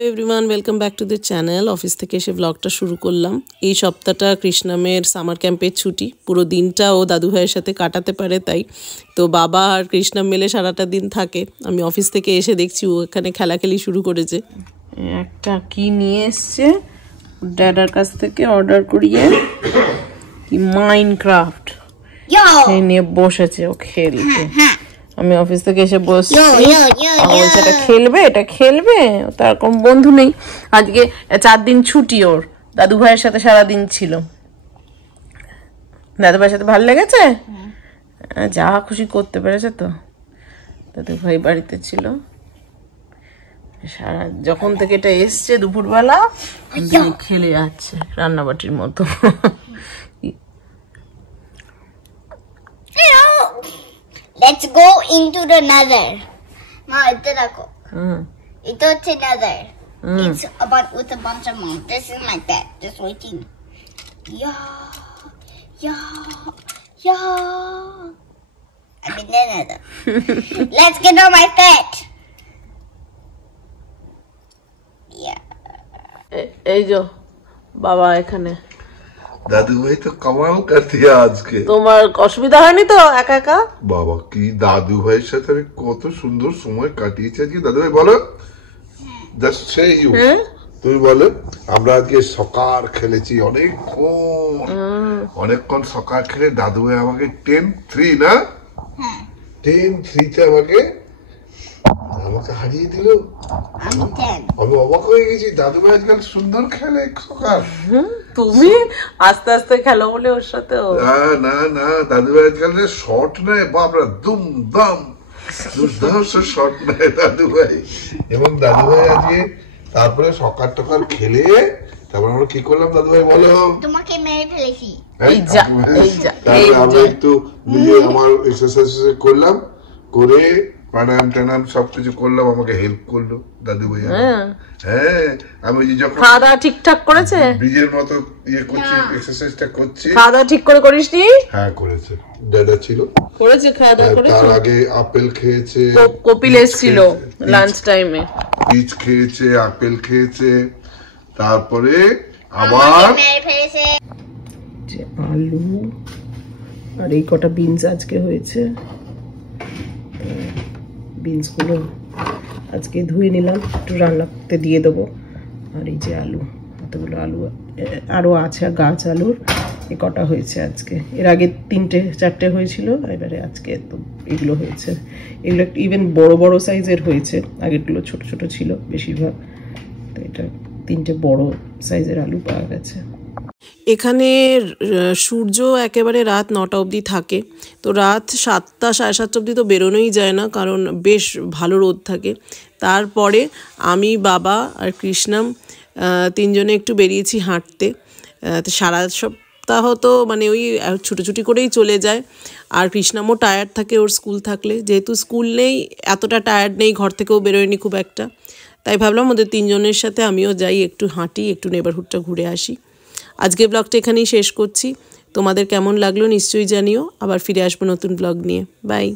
Everyone welcome back to the channel. Office থেকে এসে ব্লগটা শুরু করলাম। এই সপ্তাহটা কৃষ্ণামের সামার ক্যাম্পের ছুটি, পুরো দিনটা ও দাদু ভাইয়ের সাথে কাটাতে পারে, তাই তো বাবা আর কৃষ্ণাম মিলে সারাটা দিন থাকে। আমি অফিস থেকে এসে দেখছি ও এখানে খেলাখেলি শুরু করেছে। একটা কি নিয়ে এসছে ড্যাডার কাছ থেকে অর্ডার করিয়ে, কি মাইনক্রাফট নিয়ে বসেছে ও খেলতে। আমি অফিস থেকে এসে বসছি, বলছে এটা খেলবে এটা খেলবে, তার কোন বন্ধু নেই। আজকে 4 দিন ছুটি ওর, দাদু ভাইয়ের সাথে সারাদিন ছিল। দাদু ভাইয়ের সাথে ভালো লেগেছে, যা খুশি করতে পেরেছে। তো দাদু ভাই বাড়িতে ছিল সারা, যখন থেকে এটা এসছে দুপুরবেলা খেলে যাচ্ছে রান্নাবাটির মতো। Let's go into the nether. Ma, ito ako. Ito it's nether. It's about with a bunch of monks. This is my pet, just waiting. Yeah. I'm in the nether. Let's get on my pet. Yeah. এই যে বাবা এখানে। दादू भाई तो कमाल करती है आज के। তোমার অসুবিধা হয়নি তো একা একা? বাবা কি দাদু ভাইয়ের সাথে আমি কত সুন্দর সময় কাটিয়েছি আজকে। দাদু ভাই বলো, জাস্ট সে ইউ, তুমি বলো। আমরা আজকে সকার খেলেছি অনেকক্ষণ সকার খেলে দাদু ভাই আমাকে 10-3 না 10-3 তে আমাকে হারিয়ে দিল। আমি অবাক হয়ে গেছি, দাদু ভাই আজকাল সুন্দর খেলে সকার। তুমি আস্তে আস্তে খেলো বলে ওর সাথে। না দাদু ভাই আজকাল শর্ট নেয়, বাপরা দুম দাম দুর্ধর্ষ শর্ট নেয় দাদু ভাই। এবং দাদু ভাই আজকে তারপরে সকার টকার খেলে তারপর আমরা কি করলাম দাদু ভাই বলো? তোমাকে মেরে ফেলেছি। আমি একটু নিজে আমার এক্সারসাইজ করলাম, করে প্রাণায়াম টানাম সবকিছু করলাম, আমাকে হেল্প করলো দাদু ভাই। হ্যাঁ, আমি যখন খাওয়া দাওয়া ঠিকঠাক করেছে, ব্রিজের মতো করছি, এক্সারসাইজটা করছি। খাওয়া দাওয়া ঠিক করে করিসনি? হ্যাঁ করেছে, দাদা ছিল করেছে, খাওয়া দাওয়া করেছে। তার আগে আপেল খেয়েছে, কপিল এসেছিল লাঞ্চ টাইমে, পিচ খেয়েছে, আপেল খেয়েছে, তারপরে আবার যে আলু আর এই কটা বিনস আজকে হয়েছে। বিনসগুলো আজকে ধুয়ে নিলাম, একটু রান্নাতে দিয়ে দেবো। আর এই যে আলু, এতগুলো আলু আরও আছে, গাছ আলুর এ কটা হয়েছে আজকে। এর আগে 3-4টে হয়েছিল, এবারে আজকে তো এগুলো হয়েছে। এগুলো ইভেন বড় সাইজের হয়েছে, আগেরগুলো ছোট ছোট ছিল বেশিরভাগ। তো এটা 3টে বড় সাইজের আলু পাওয়া গেছে। এখানে সূর্য একেবারে রাত 9টা অবধি থাকে, তো রাত 7টা 7:30 অবধি তো বেরোনোই যায় না, কারণ বেশ ভালো রোদ থাকে। তারপরে আমি, বাবা আর কৃষ্ণাম 3জনে একটু বেরিয়েছি হাঁটতে। তো সারা সপ্তাহ তো মানে ওই ছুটোছুটি করেই চলে যায়। আর কৃষ্ণামও টায়ার্ড থাকে ওর স্কুল থাকলে, যেহেতু স্কুল নেই এতটা টায়ার্ড নেই, ঘর থেকেও বেরোয়নি খুব একটা, তাই ভাবলাম ওদের 3জনের সাথে আমিও যাই, একটু হাঁটি, একটু নেবারহুডটা ঘুরে আসি। আজকে ব্লগটা এখানেই শেষ করছি। তোমাদের কেমন লাগলো নিশ্চয়ই জানিও। আবার ফিরে আসবো নতুন ব্লগ নিয়ে। বাই।